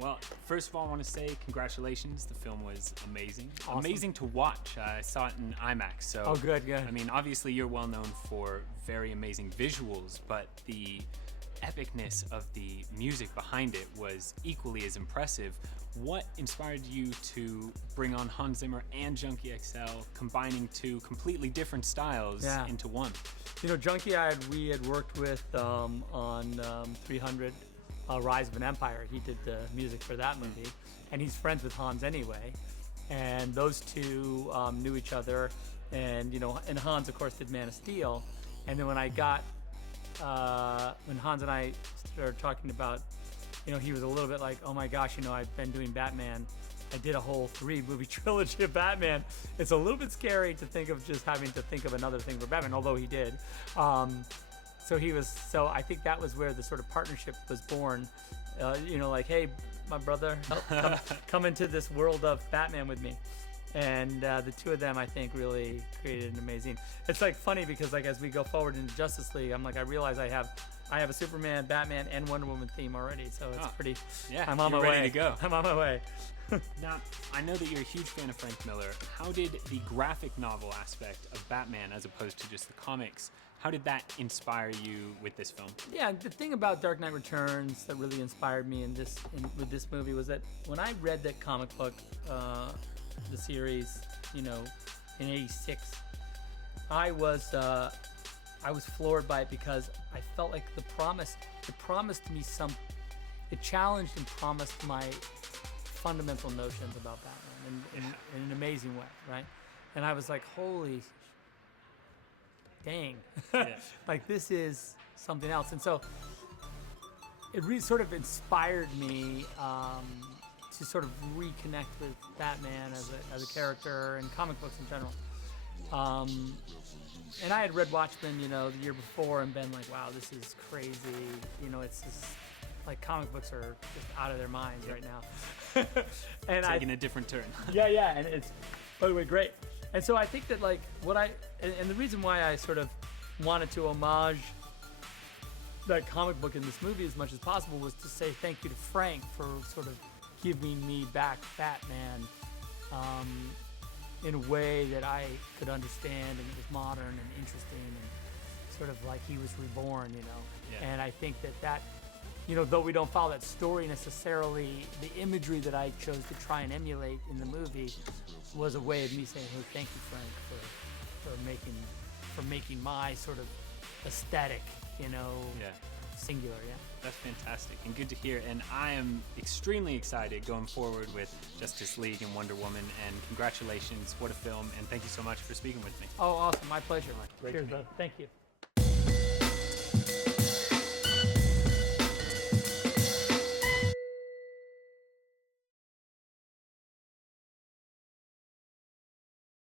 Well, first of all, I want to say congratulations. The film was amazing. Awesome. Amazing to watch. I saw it in IMAX. So, Oh, good. I mean, obviously you're well known for very amazing visuals, but the epicness of the music behind it was equally as impressive. What inspired you to bring on Hans Zimmer and Junkie XL, combining two completely different styles into one? You know, Junkie, we had worked with on 300, Rise of an Empire. He did the music for that movie, and he's friends with Hans anyway. And those two knew each other, and and Hans, of course, did Man of Steel. And then when Hans and I started talking about, he was a little bit like, oh my gosh, I've been doing Batman. I did a whole 3-movie trilogy of Batman. It's a little bit scary to think of just having to think of another thing for Batman, although he did. So I think that was where the sort of partnership was born. Like, hey, my brother, come into this world of Batman with me. And the two of them, I think, really created an amazing. It's like funny because like as we go forward into Justice League, I'm like, I realize I have a Superman, Batman, and Wonder Woman theme already. So it's pretty. Yeah, I'm on my way. Ready to go. I'm on my way. Now, I know that you're a huge fan of Frank Miller. How did the graphic novel aspect of Batman, as opposed to just the comics, how did that inspire you with this film? Yeah, the thing about Dark Knight Returns that really inspired me with this movie was that when I read that comic book, the series, in '86, I was floored by it because I felt like it promised me it challenged and promised my fundamental notions about Batman in an amazing way, right? And I was like, holy dang, like this is something else. And so it really sort of inspired me to sort of reconnect with Batman as a character and comic books in general. And I had read Watchmen, the year before and been like, wow, this is crazy. It's just like comic books are just out of their minds right now. And taking a different turn. Yeah, and it's, by the way, great. And so I think that like and the reason why I sort of wanted to homage that comic book in this movie as much as possible was to say thank you to Frank for sort of giving me back Batman in a way that I could understand, and it was modern and interesting and sort of like he was reborn, And I think that though we don't follow that story necessarily, the imagery that I chose to try and emulate in the movie was a way of me saying, hey, thank you, Frank, for making my sort of aesthetic, singular, That's fantastic and good to hear. And I am extremely excited going forward with Justice League and Wonder Woman. And congratulations, what a film! And thank you so much for speaking with me. Oh, awesome, my pleasure. Great. Cheers, bud. Thank you.